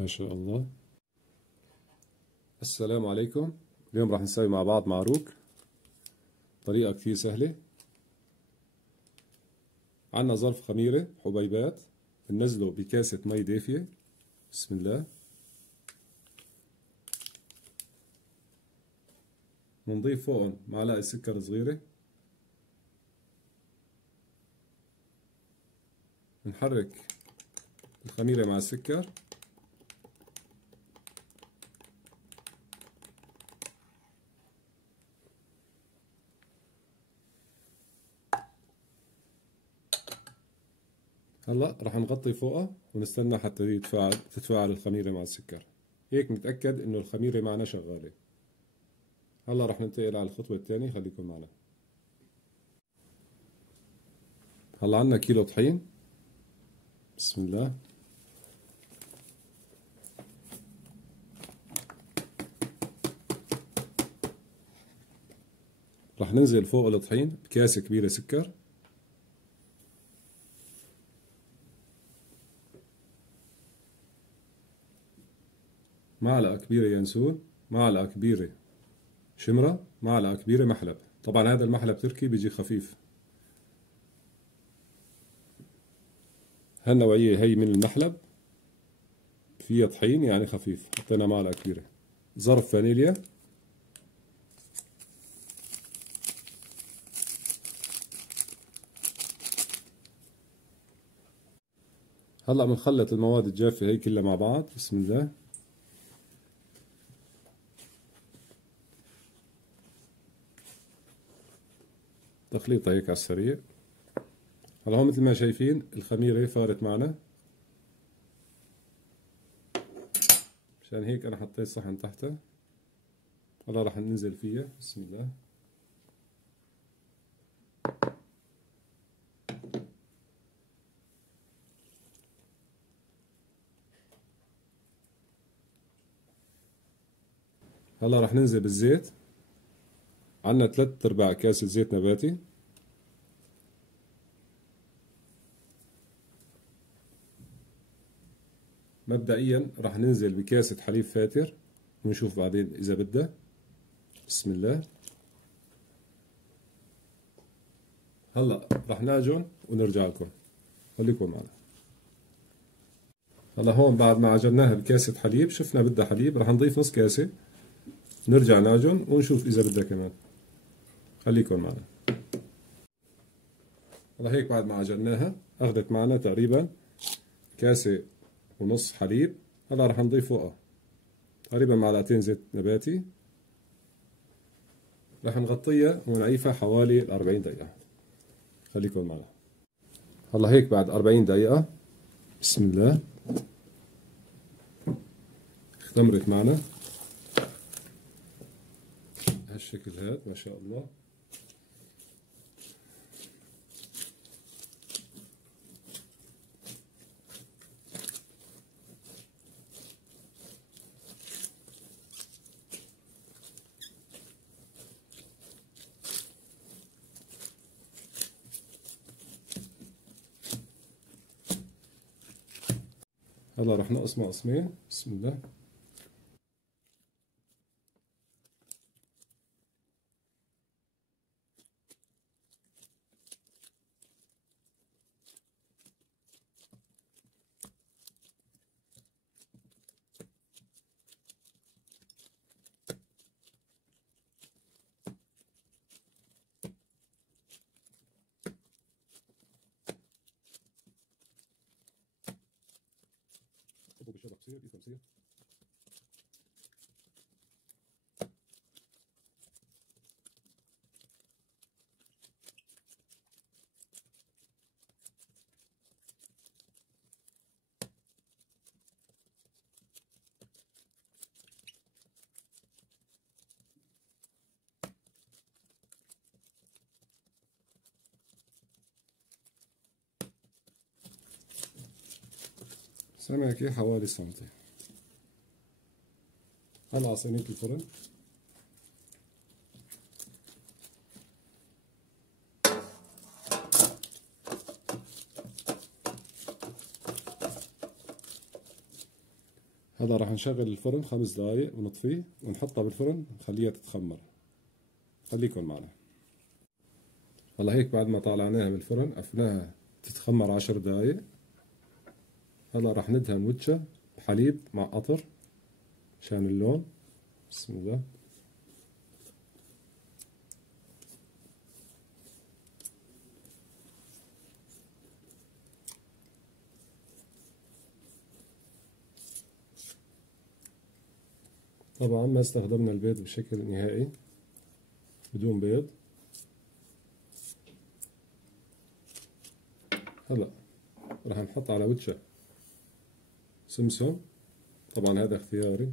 ما شاء الله. السلام عليكم. اليوم راح نسوي مع بعض معروك، طريقة كثير سهلة. عنا ظرف خميرة حبيبات، بننزله بكاسة مي دافية. بسم الله. بنضيف فوقهم معلقة سكر صغيرة. بنحرك الخميرة مع السكر. هلا رح نغطي فوقها ونستنى حتى تتفاعل الخميرة مع السكر، هيك نتأكد انه الخميرة معنا شغالة. هلا رح ننتقل على الخطوة الثانية، خليكم معنا. هلا عنا كيلو طحين. بسم الله. رح ننزل فوق الطحين بكاسة كبيرة سكر. معلقة كبيرة ينسون، معلقة كبيرة شمرة، معلقة كبيرة محلب. طبعا هذا المحلب تركي بيجي خفيف. هالنوعية هي من المحلب فيها طحين يعني خفيف، حطينا معلقة كبيرة. ظرف فانيليا. هلا بنخلط المواد الجافة هي كلها مع بعض. بسم الله. تخليطة هيك على السريع. هلا هون مثل ما شايفين الخميرة فارت معنا، مشان هيك أنا حطيت صحن تحتها. هلا راح ننزل فيها. بسم الله. هلا راح ننزل بالزيت. عنا 3/4 كاسة زيت نباتي. مبدئيا راح ننزل بكاسة حليب فاتر ونشوف بعدين إذا بدها. بسم الله. هلا راح نعجن ونرجع لكم، خليكم معنا. هلا هون بعد ما عجناها بكاسة حليب، شفنا بدها حليب، راح نضيف نص كاسة، نرجع نعجن ونشوف إذا بدها كمان. خليكم معنا. هلا هيك بعد ما عجناها أخذت معنا تقريبا كاسة ونص حليب. هلا راح نضيف فوقها تقريبا معلقتين زيت نباتي. راح نغطيها ونعيفها حوالي 40 دقيقة. خليكم معنا. هلا هيك بعد 40 دقيقة. بسم الله. اختمرت معنا هالشكل هذا ما شاء الله. هلا رح نقسمها قسمين. بسم الله. بالشبك بصير بصير. سمكة حوالي سنتي. هلا على صينية الفرن. هلا راح نشغل الفرن 5 دقايق ونطفيه ونحطها بالفرن نخليها تتخمر. خليكن معنا. هلا هيك بعد ما طالعناها من الفرن عفناها تتخمر 10 دقايق. هلا راح ندهن وجهها بحليب مع قطر مشان اللون. بسم الله. طبعا ما استخدمنا البيض بشكل نهائي، بدون بيض. هلا راح نحط على وجهها سمسم، طبعا هذا اختياري.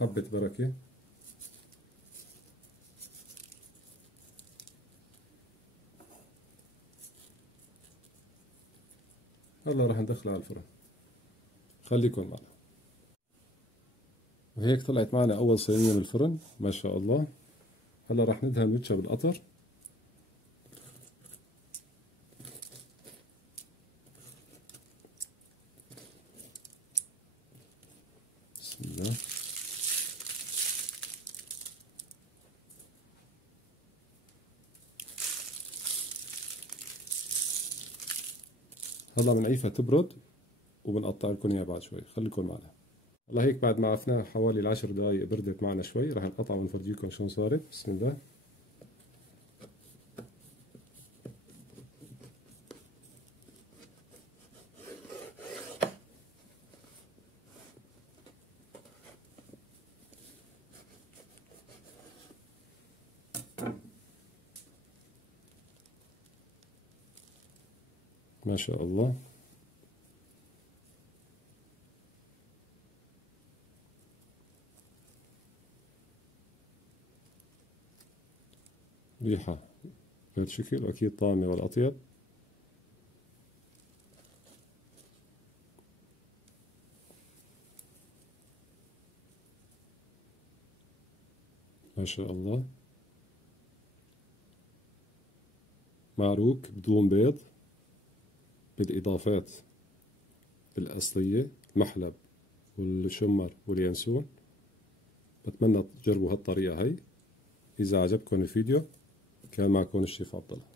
حبة بركة. هلا راح ندخلها على الفرن. خليكن معنا. وهيك طلعت معنا أول صينية من الفرن ما شاء الله. هلا راح ندهن وجهها بالقطر. بسم الله. هلا بنعيفها تبرد وبنقطع لكم اياها بعد شوي. خليكم معنا. والله هيك بعد ما عفناها حوالي ال10 دقايق بردت معنا شوي. راح نقطعها ونفرجيكم شلون صارت. بسم الله. ما شاء الله. ريحة بهذا الشكل وأكيد طعمة والأطيب. ما شاء الله. معروك بدون بيض بالإضافات الأصلية، المحلب والشمر واليانسون. بتمنى تجربوا هالطريقة هاي. إذا عجبكم الفيديو كان معكم الشيف عبد الله.